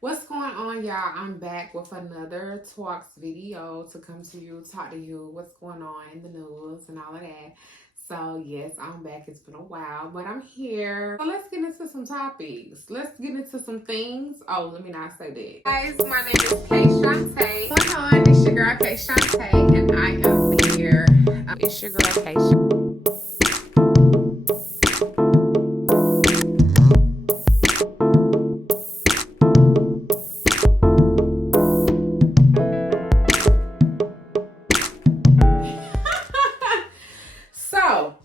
What's going on, y'all? I'm back with another Talks video to come to you, talk to you, what's going on in the news and all of that. So, yes, I'm back. It's been a while, but I'm here. So, let's get into some topics. Let's get into some things. Oh, let me not say that. Guys, my name is Caresha. What's going on? It's your girl, Caresha, and I am here. It's your girl, Caresha. So,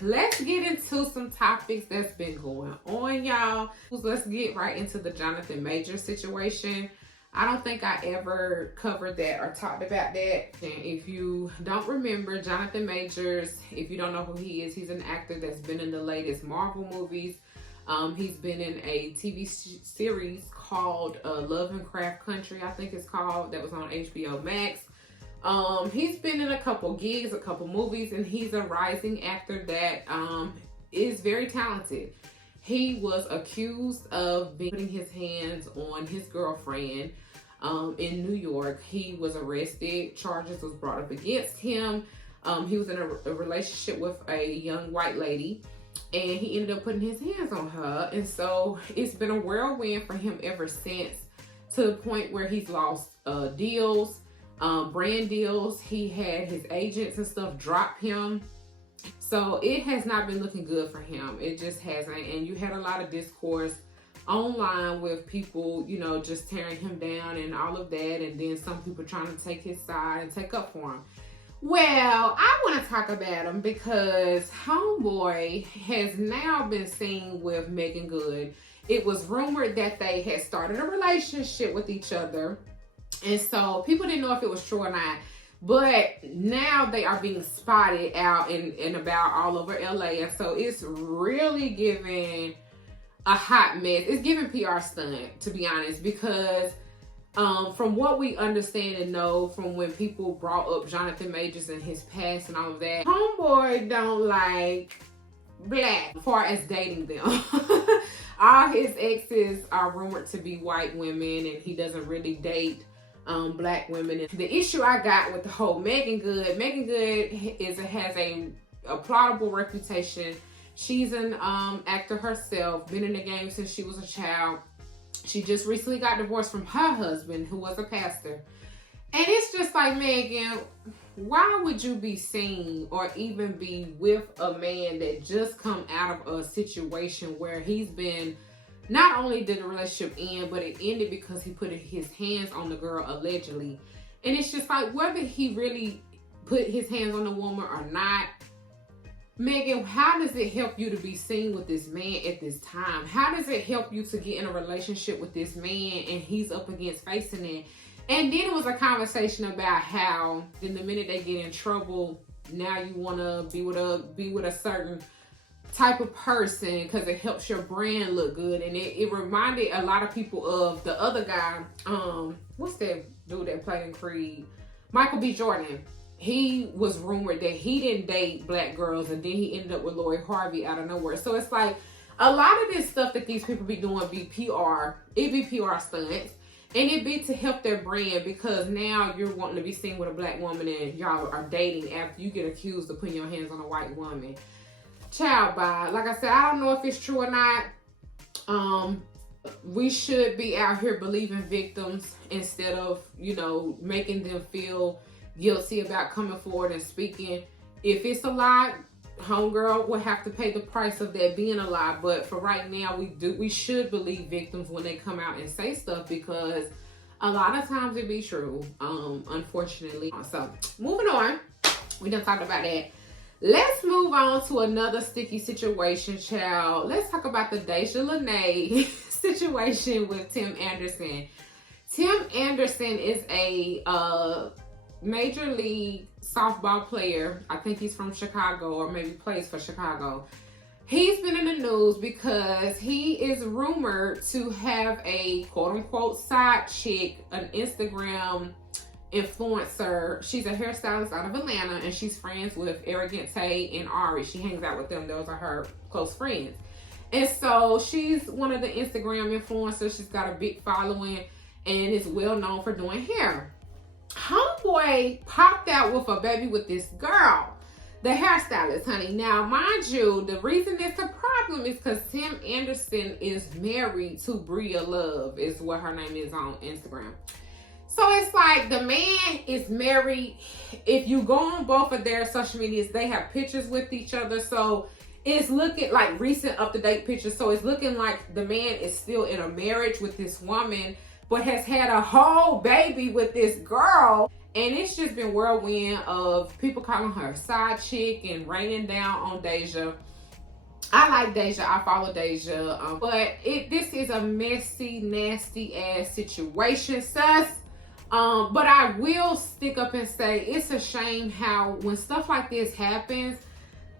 let's get into some topics that's been going on, y'all. Let's get right into the Jonathan Major situation. I don't think I ever covered that or talked about that. And if you don't remember, Jonathan Majors, if you don't know who he is, he's an actor that's been in the latest Marvel movies. He's been in a TV series called Love and Craft Country, I think it's called, that was on HBO Max. He's been in a couple gigs, a couple movies, and he's a rising actor that is very talented. He was accused of putting his hands on his girlfriend in New York. He was arrested. Charges was brought up against him. He was in a relationship with a young white lady, and he ended up putting his hands on her. And so it's been a whirlwind for him ever since, to the point where he's lost deals. Brand deals. He had his agents and stuff drop him. So it has not been looking good for him. It just hasn't. And you had a lot of discourse online with people, just tearing him down and all of that. And then some people trying to take his side and take up for him. Well, I want to talk about him because Homeboy has now been seen with Megan Good. It was rumored that they had started a relationship with each other. And so people didn't know if it was true or not. But now they are being spotted out and about all over LA. And so it's really giving a hot mess. It's giving PR stunt, to be honest, because from what we understand and know from when people brought up Jonathan Majors and his past and all of that, Homeboy don't like black as far as dating them. All his exes are rumored to be white women, and he doesn't really date black women. And the issue I got with the whole Megan Good has a applaudable reputation. She's an actor herself, been in the game since she was a child. She just recently got divorced from her husband, who was a pastor. And it's just like, Megan, why would you be seen or even be with a man that just come out of a situation where he's been, not only did the relationship end, but it ended because he put his hands on the girl allegedly. And it's just like, whether he really put his hands on the woman or not, Megan, how does it help you to be seen with this man at this time? How does it help you to get in a relationship with this man and he's up against facing it? And then it was a conversation about how in the minute they get in trouble, now you want to be with a certain type of person because it helps your brand look good. And it reminded a lot of people of the other guy, what's that dude that played in Creed? Michael B. Jordan. He was rumored that he didn't date black girls, and then he ended up with Lori Harvey out of nowhere. So it's like a lot of this stuff that these people be doing be PR. It be PR stunts. And it be to help their brand, because now you're wanting to be seen with a black woman and y'all are dating after you get accused of putting your hands on a white woman. Child, bye. Like I said, I don't know if it's true or not. We should be out here believing victims instead of, making them feel guilty about coming forward and speaking. If it's a lie, homegirl will have to pay the price of that being a lie. But for right now, we should believe victims when they come out and say stuff, because a lot of times it be true, unfortunately. So moving on, we done talked about that. Let's move on to another sticky situation, child. Let's talk about the Deja Lanae situation with Tim Anderson. Tim Anderson is a Major League softball player. I think he's from Chicago, or maybe plays for Chicago. He's been in the news because he is rumored to have a quote-unquote side chick, an Instagram influencer. She's a hairstylist out of Atlanta, and she's friends with Arrogant Tay and Ari. She hangs out with them. Those are her close friends. And so she's one of the Instagram influencers. She's got a big following and is well known for doing hair. Homeboy popped out with a baby with this girl, the hairstylist, honey. Now, mind you, the reason it's a problem is because Tim Anderson is married to Bria Love, is what her name is on Instagram. So it's like the man is married. If you go on both of their social medias, they have pictures with each other. So it's looking like recent up-to-date pictures. So it's looking like the man is still in a marriage with this woman, but has had a whole baby with this girl. And it's just been whirlwind of people calling her a side chick and raining down on Deja. I like Deja. I follow Deja. But this is a messy, nasty ass situation, sus. But I will stick up and say it's a shame how when stuff like this happens,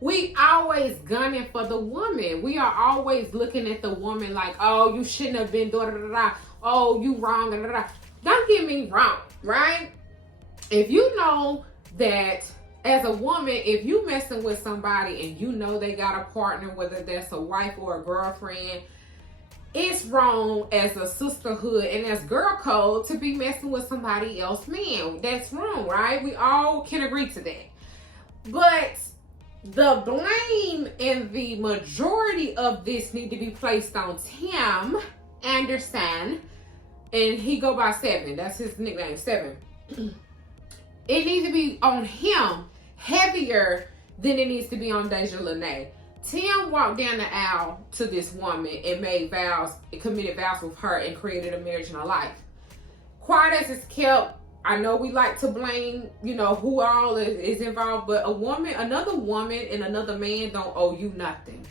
we always gunning for the woman. We are always looking at the woman like, oh, you shouldn't have been da da da da. Oh, you wrong da da da. Don't get me wrong, right? If you know that as a woman, if you messing with somebody and you know they got a partner, whether that's a wife or a girlfriend, it's wrong as a sisterhood and as girl code to be messing with somebody else, man. That's wrong, right? We all can agree to that. But the blame and the majority of this need to be placed on Tim Anderson, and he go by 7. That's his nickname, 7. It needs to be on him heavier than it needs to be on Deja Lanae. Tim walked down the aisle to this woman and made vows, committed vows with her and created a marriage in her life. Quiet as it's kept, I know we like to blame, who all is involved, but another woman and another man don't owe you nothing.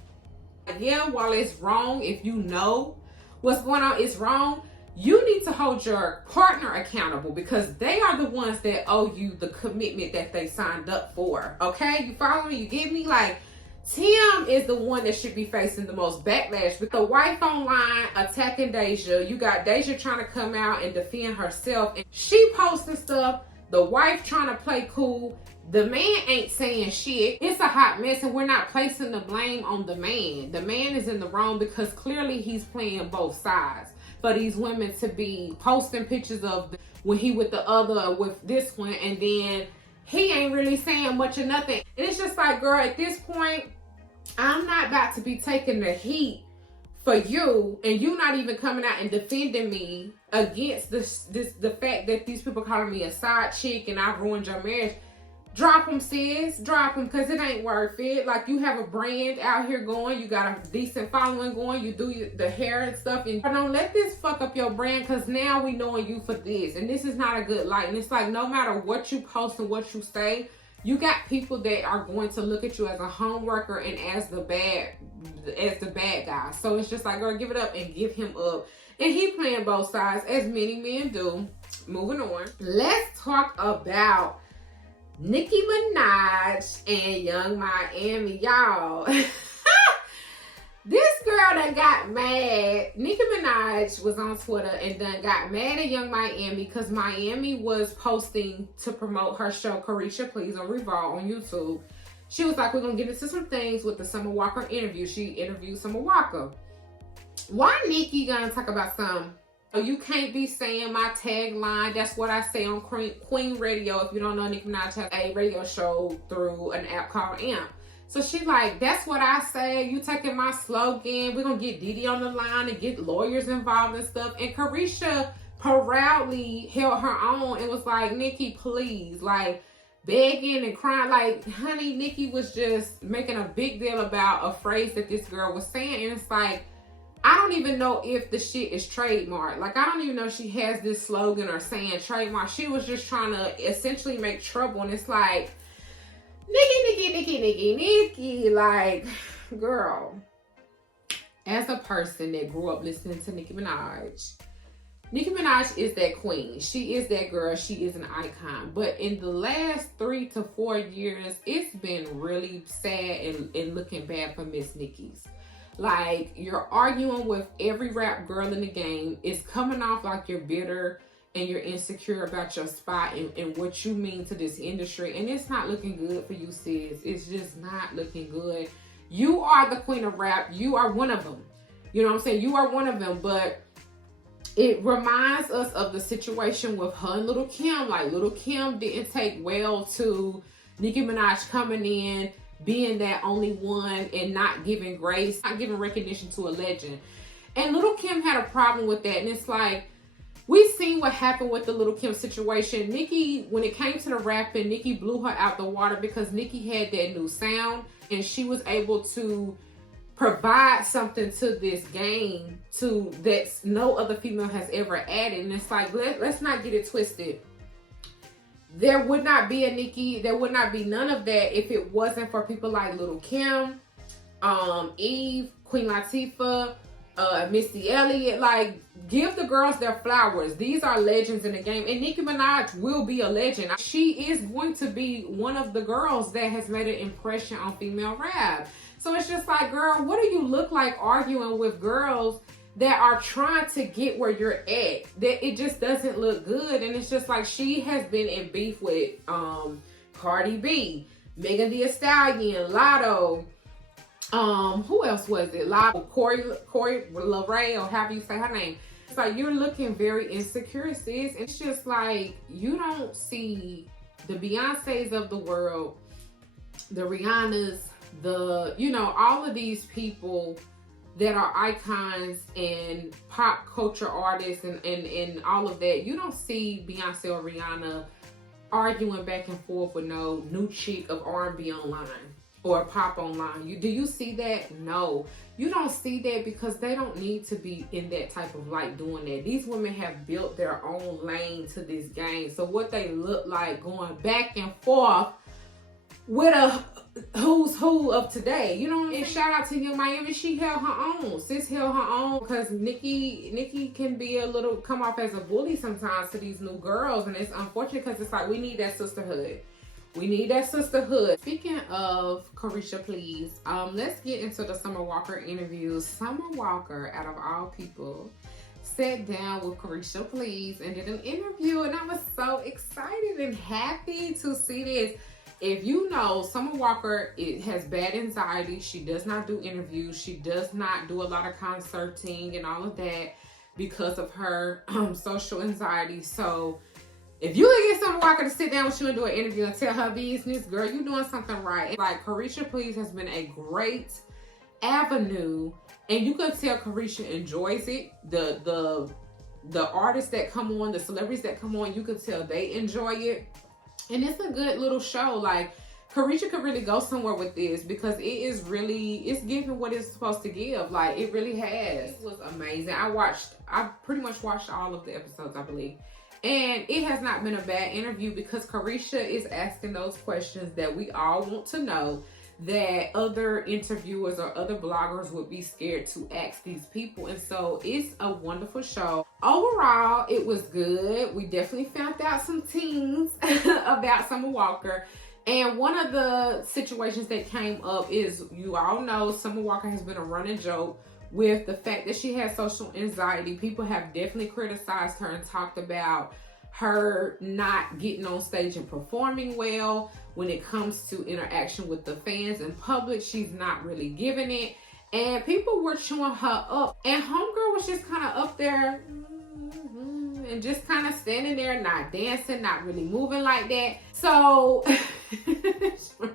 Yeah, while it's wrong, if you know what's going on, it's wrong. You need to hold your partner accountable because they are the ones that owe you the commitment that they signed up for. Okay? You follow me? You get me? Like, Tim is the one that should be facing the most backlash. With the wife online attacking Deja, you got Deja trying to come out and defend herself. And she posting stuff. The wife trying to play cool. The man ain't saying shit. It's a hot mess and we're not placing the blame on the man. The man is in the wrong because clearly he's playing both sides. For these women to be posting pictures of when he with the other, with this one, and then he ain't really saying much or nothing. And it's just like, girl, at this point, I'm not about to be taking the heat for you, and you not even coming out and defending me against the fact that these people calling me a side chick and I ruined your marriage. Drop them, sis. Drop them, because it ain't worth it. Like, you have a brand out here going. You got a decent following going. You do the hair and stuff. And don't let this fuck up your brand, because now we knowing you for this. And this is not a good light. And it's like, no matter what you post and what you say, you got people that are going to look at you as a home worker and as the bad guy. So it's just like, girl, give it up and give him up. And he playing both sides, as many men do. Moving on. Let's talk about Nicki Minaj and Young Miami, y'all. This girl that got mad, Nicki Minaj was on Twitter and then got mad at Young Miami because Miami was posting to promote her show Caresha Please on Revolve on YouTube. She was like, we're going to get into some things with the Summer Walker interview. She interviewed Summer Walker. Why Nicki gonna talk about some? You can't be saying my tagline. That's what I say on Queen Radio. If you don't know, Nicki Minaj has a radio show through an app called AMP. So she's like, that's what I say. You taking my slogan. We're going to get Didi on the line and get lawyers involved and stuff. And Caresha proudly held her own and was like, Nicki, please. Like, begging and crying. Like, honey, Nicki was just making a big deal about a phrase that this girl was saying. And it's like, I don't even know if the shit is trademarked. Like, I don't even know if she has this slogan or saying trademark. She was just trying to essentially make trouble. And it's like, Nicki. Like, girl, as a person that grew up listening to Nicki Minaj is that queen. She is that girl. She is an icon. But in the last 3 to 4 years, it's been really sad and looking bad for Miss Nicki's. Like, you're arguing with every rap girl in the game. It's coming off like you're bitter and you're insecure about your spot and what you mean to this industry. And it's not looking good for you, sis. It's just not looking good. You are the queen of rap. You are one of them. You know what I'm saying? You are one of them. But it reminds us of the situation with her and Little Kim. Like, Little Kim didn't take well to Nicki Minaj coming in, being that only one, and not giving grace, not giving recognition to a legend. And Little Kim had a problem with that. And it's like, we've seen what happened with the Little Kim situation. Nicki, when it came to the rapping, Nicki blew her out the water because Nicki had that new sound, and she was able to provide something to this game that no other female has ever added. And it's like, let's not get it twisted. There would not be a Nicki, there would not be none of that if it wasn't for people like Little Kim, Eve, Queen Latifah, Missy Elliott. Like, give the girls their flowers. These are legends in the game, and Nicki Minaj will be a legend. She is going to be one of the girls that has made an impression on female rap. So it's just like, girl, what do you look like arguing with girls that are trying to get where you're at? That it just doesn't look good. And it's just like, she has been in beef with Cardi B, Megan Thee Stallion, Lotto, who else was it? Lotto, Corey LaRae, or however you say her name. It's like, you're looking very insecure, sis. It's just like, you don't see the Beyoncés of the world, the Rihannas, all of these people that are icons and pop culture artists and all of that. You don't see Beyonce or Rihanna arguing back and forth with no new chick of R&B online or pop online. Do you see that? No. You don't see that because they don't need to be in that type of light doing that. These women have built their own lane to this game. So what they look like going back and forth with a who's who of today, and shout out to Young Miami. She held her own. Sis held her own, because Nicki can be come off as a bully sometimes to these new girls, and it's unfortunate because it's like, we need that sisterhood. We need that sisterhood. Speaking of Caresha Please, let's get into the Summer Walker interview. Summer Walker, out of all people, sat down with Caresha Please and did an interview, and I was so excited and happy to see this. If you know, Summer Walker has bad anxiety. She does not do interviews. She does not do a lot of concerting and all of that because of her social anxiety. So if you could get Summer Walker to sit down with you and do an interview and tell her business, girl, you doing something right. Like, Caresha Please has been a great avenue, and you could tell Caresha enjoys it. The artists that come on, the celebrities that come on, you could tell they enjoy it. And it's a good little show. Like, Caresha could really go somewhere with this because it's giving what it's supposed to give. Like, it really has. It was amazing. I pretty much watched all of the episodes, I believe. And it has not been a bad interview because Caresha is asking those questions that we all want to know, that other interviewers or other bloggers would be scared to ask these people. And so it's a wonderful show. Overall, it was good. We definitely found out some things about Summer Walker. And one of the situations that came up is, you all know, Summer Walker has been a running joke with the fact that she has social anxiety. People have definitely criticized her and talked about her not getting on stage and performing well. When it comes to interaction with the fans in public, she's not really giving it. And people were chewing her up. And Homegirl was just kind of up there and just kind of standing there, not dancing, not really moving like that. So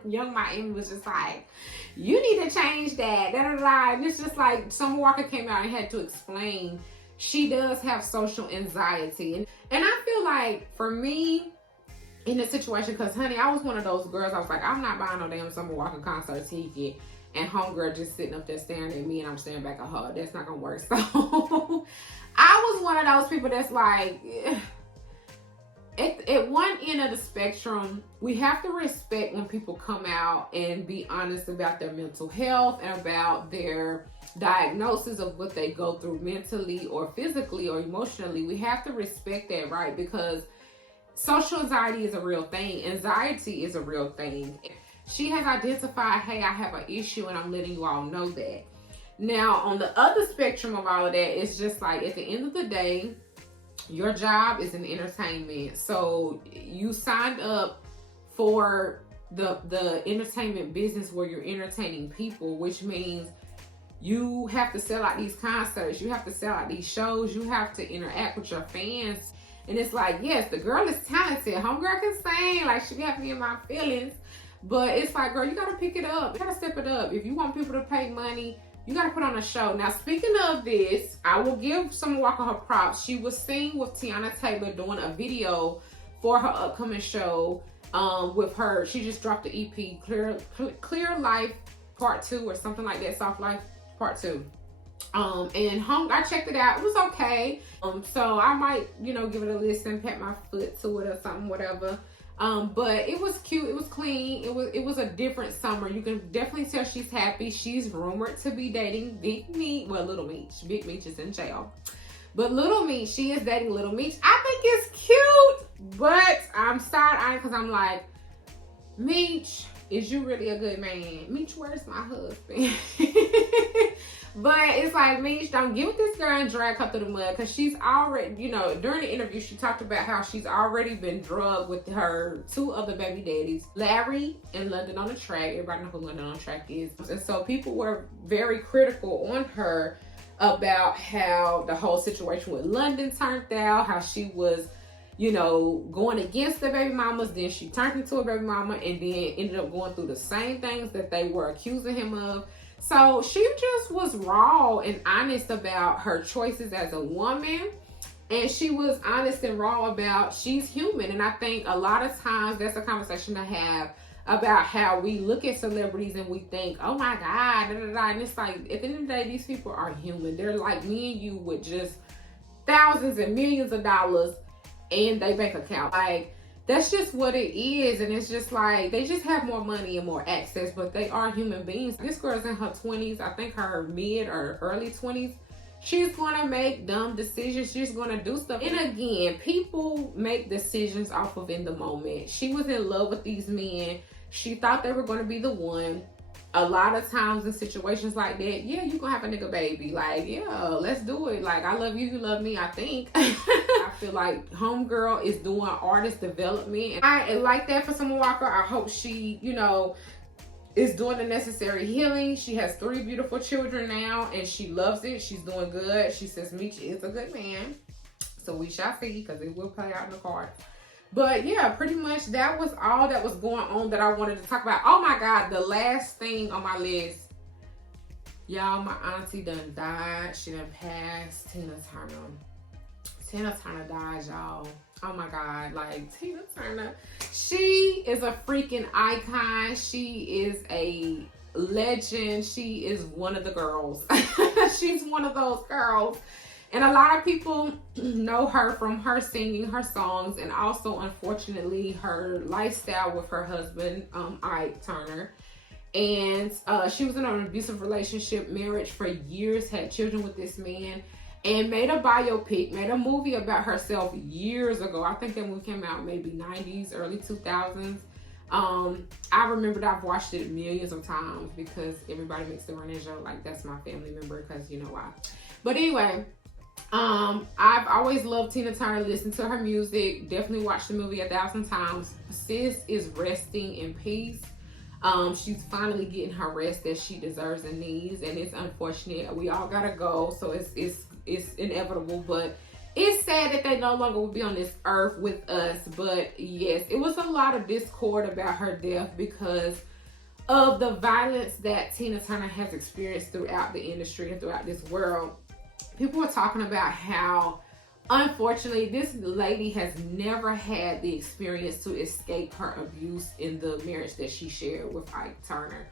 Young Miami was just like, you need to change that. And it's just like, Summer Walker came out and had to explain she does have social anxiety. And I feel like, for me, in this situation, because, honey, I was one of those girls, I was like, I'm not buying no damn Summer Walker concert ticket, and Homegirl just sitting up there staring at me and I'm staring back at her. That's not gonna work. So I was one of those people that's like, at one end of the spectrum, we have to respect when people come out and be honest about their mental health and about their diagnosis of what they go through mentally or physically or emotionally. We have to respect that, right? Because social anxiety is a real thing. Anxiety is a real thing. She has identified, hey, I have an issue, and I'm letting you all know that. Now, on the other spectrum of all of that, it's just like, at the end of the day, your job is in entertainment. So you signed up for the entertainment business where you're entertaining people, which means you have to sell out these concerts, you have to sell out these shows, you have to interact with your fans. And it's like, yes, the girl is talented. Homegirl can sing, like she got me in my feelings. But it's like, girl, you gotta pick it up. You gotta step it up. If you want people to pay money, you gotta put on a show. Now, speaking of this, I will give Summer Walker her props. She was seen with Tiana Taylor doing a video for her upcoming show with her. She just dropped the EP, Clear Life Part 2 or something like that, Soft Life Part 2. And I checked it out. It was okay. So I might, give it a listen, pat my foot to it or something, whatever. But it was cute. It was clean. It was a different Summer. You can definitely tell she's happy. She's rumored to be dating Big Meech. Well, Little Meech. Big Meech is in jail. But Little Meech, she is dating Little Meech. I think it's cute, but I'm side-eyeing because I'm like, Meech, is you really a good man? Meech, where's my husband? But it's like, Meech, don't get with this girl and drag her through the mud, because she's already, during the interview, she talked about how she's already been drugged with her 2 other baby daddies, Larry and London on the Track. Everybody know who London on the Track is. And so people were very critical on her about how the whole situation with London turned out, how she was, going against the baby mamas, then she turned into a baby mama, and then ended up going through the same things that they were accusing him of. So she just was raw and honest about her choices as a woman. And she was honest and raw about she's human. And I think a lot of times that's a conversation to have about how we look at celebrities and we think, oh my God, da, da, da. And it's like, at the end of the day, these people are human. They're like me and you with just thousands and millions of dollars in their bank account. Like, that's just what it is. And it's just like, they just have more money and more access, but they are human beings. This girl's in her 20s, I think her mid or early 20s. She's going to make dumb decisions. She's going to do stuff. And again, people make decisions off of in the moment. She was in love with these men. She thought they were going to be the one. A lot of times in situations like that, yeah, you gonna have a nigga baby. Like, yeah, let's do it. Like, I love you, you love me, I think. I feel like homegirl is doing artist development. And I like that for Summer Walker. I hope she, is doing the necessary healing. She has 3 beautiful children now, and she loves it. She's doing good. She says Meech is a good man. So we shall see, because it will play out in the card. But yeah, pretty much that was all that was going on that I wanted to talk about. Oh my God, the last thing on my list. Y'all, my auntie done died. She done passed. Tina Turner. Tina Turner died, y'all. Oh my God, like Tina Turner. She is a freaking icon. She is a legend. She is one of the girls. She's one of those girls. And a lot of people know her from her singing her songs, and also, unfortunately, her lifestyle with her husband, Ike Turner. And she was in an abusive relationship, marriage for years, had children with this man, and made a biopic, made a movie about herself years ago. I think that movie came out maybe 90s, early 2000s. I remember that I've watched it millions of times because everybody makes the running joke like that's my family member, because you know why. But anyway, I've always loved Tina Turner, listened to her music, definitely watched the movie 1,000 times. Sis is resting in peace. She's finally getting her rest that she deserves and needs, and it's unfortunate. We all gotta go, so it's inevitable, but it's sad that they no longer will be on this earth with us. But yes, it was a lot of discord about her death because of the violence that Tina Turner has experienced throughout the industry and throughout this world. People were talking about how, unfortunately, this lady has never had the experience to escape her abuse in the marriage that she shared with Ike Turner.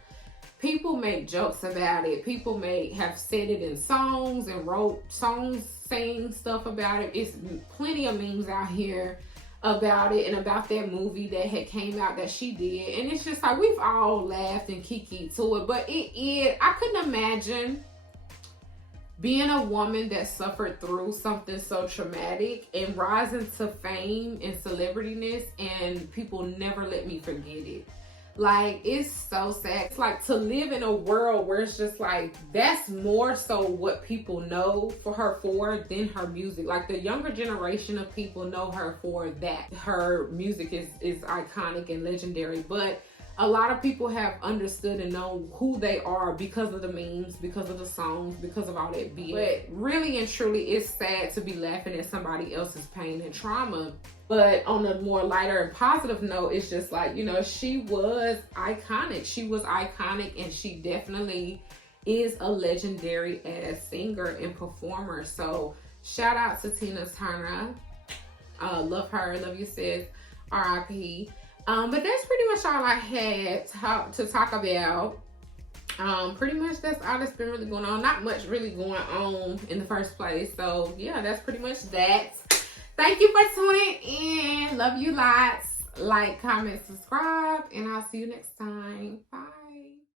People make jokes about it. People have said it in songs and wrote songs saying stuff about it. It's plenty of memes out here about it and about that movie that had came out that she did. And it's just like, we've all laughed and kikied to it. But I couldn't imagine being a woman that suffered through something so traumatic and rising to fame and celebrityness, and people never let me forget it. Like, it's so sad. It's like to live in a world where it's just like, that's more so what people know her for than her music. Like, the younger generation of people know her for that. Her music is iconic and legendary, but a lot of people have understood and known who they are because of the memes, because of the songs, because of all that BS. But really and truly, it's sad to be laughing at somebody else's pain and trauma. But on a more lighter and positive note, it's just like, you know, she was iconic. She was iconic, and she definitely is a legendary ass singer and performer. So shout out to Tina Turner. Love her. Love you, sis. R.I.P. But that's pretty much all I had to talk about. Pretty much that's all that's been really going on. Not much really going on in the first place. So yeah, that's pretty much that. Thank you for tuning in. Love you lots. Like, comment, subscribe, and I'll see you next time. Bye.